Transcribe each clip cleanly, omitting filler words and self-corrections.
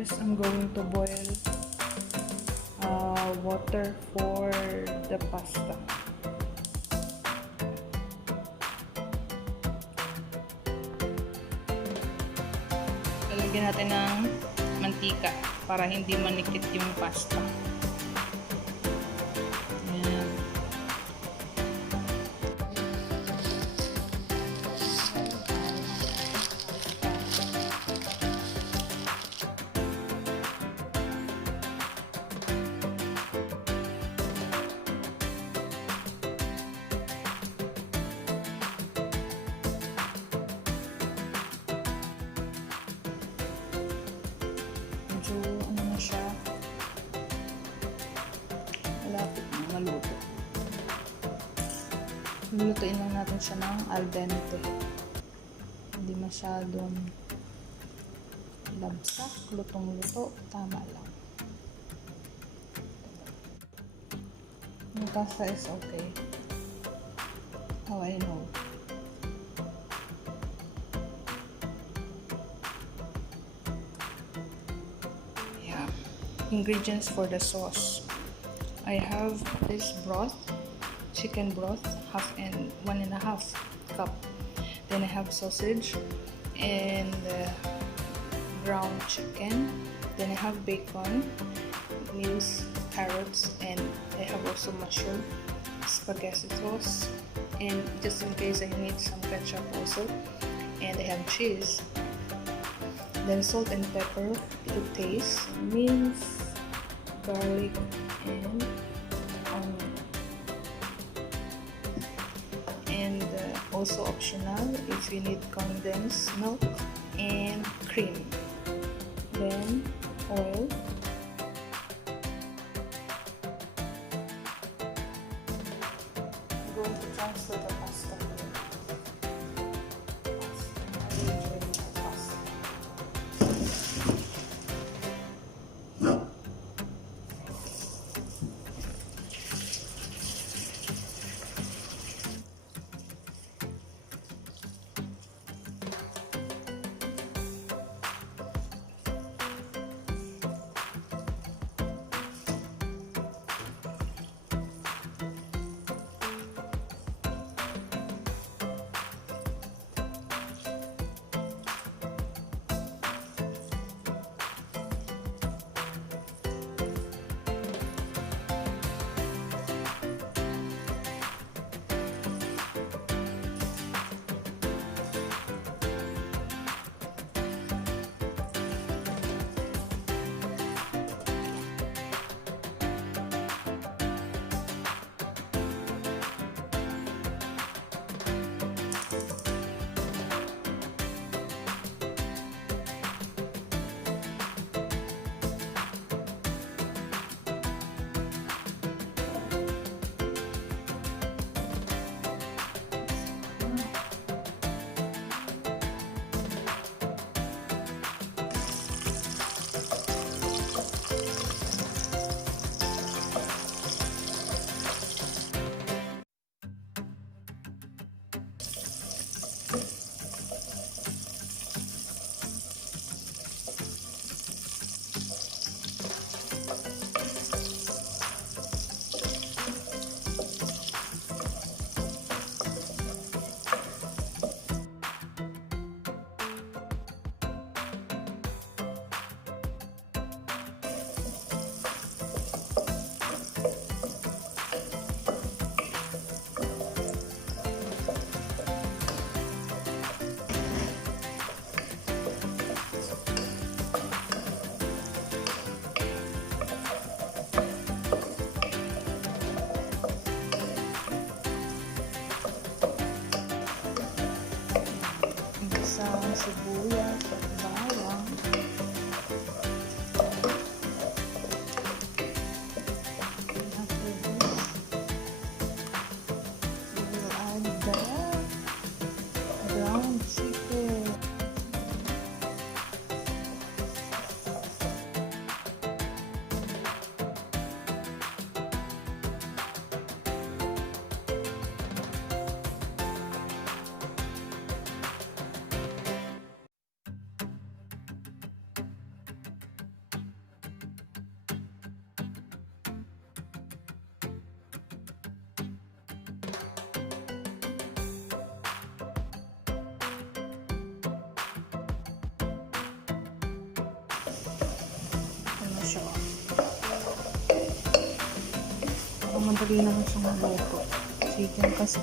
First, I'm going to boil water for the pasta. Lalagyan natin ng mantika para hindi manikit yung pasta. Ayan. Medyo ano na siya, malapit na maluto. Lulutuin lang natin siya ng al dente, hindi masyadong labsak, lutong-luto, tama lang. Yung pasta is okay. How I know? Ingredients for the sauce. I have this broth, chicken broth, 1.5 cup. Then I have sausage and ground chicken. Then I have bacon, minced carrots, and I have also mushroom, spaghetti sauce, and just in case I need some ketchup also. And I have cheese. Then salt and pepper to taste, minced garlic and onion. And also optional if you need condensed milk and cream. Then oil. I'm going to transfer the pasta here. siya. Parang madali naman siyang maluto. Chicken kasi.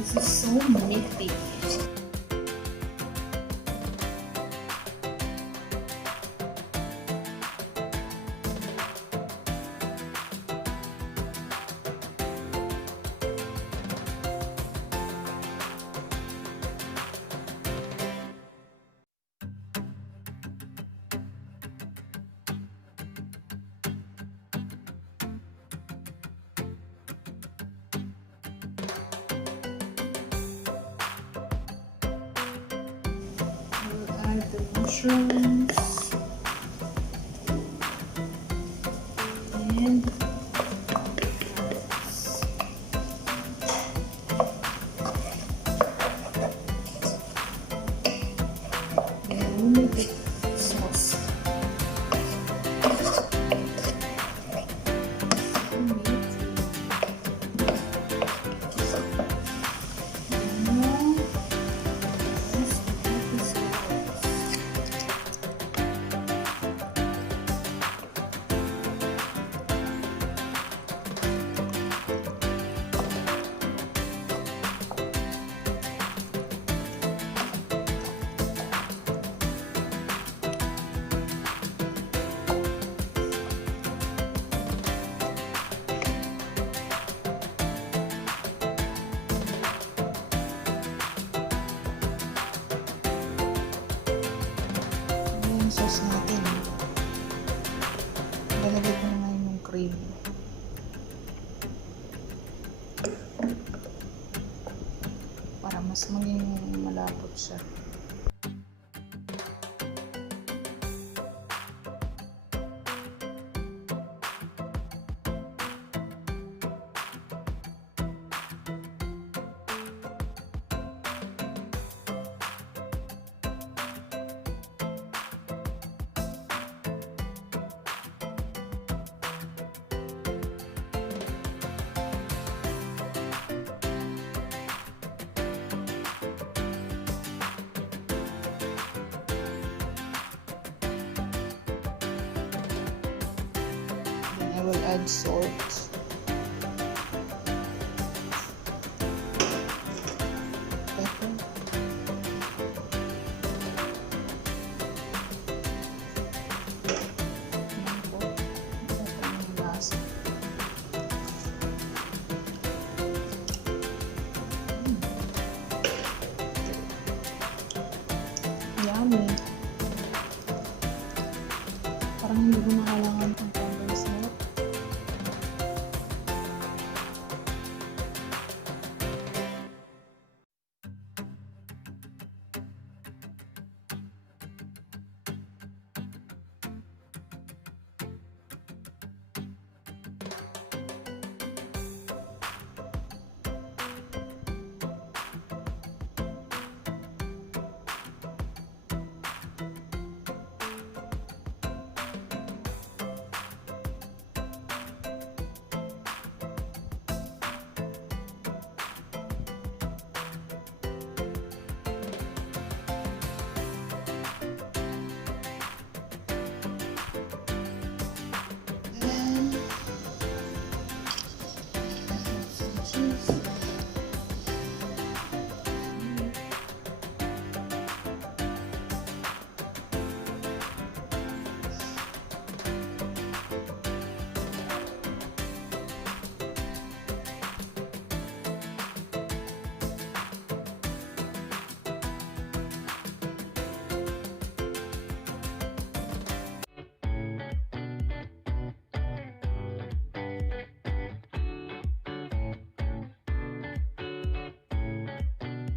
This is so meaty. Add the mushrooms and carrots. And we'll make it sauce. Sauce natin. Lalagay ko na ngayon yung cream. Para mas maging malapot siya. I will add salt.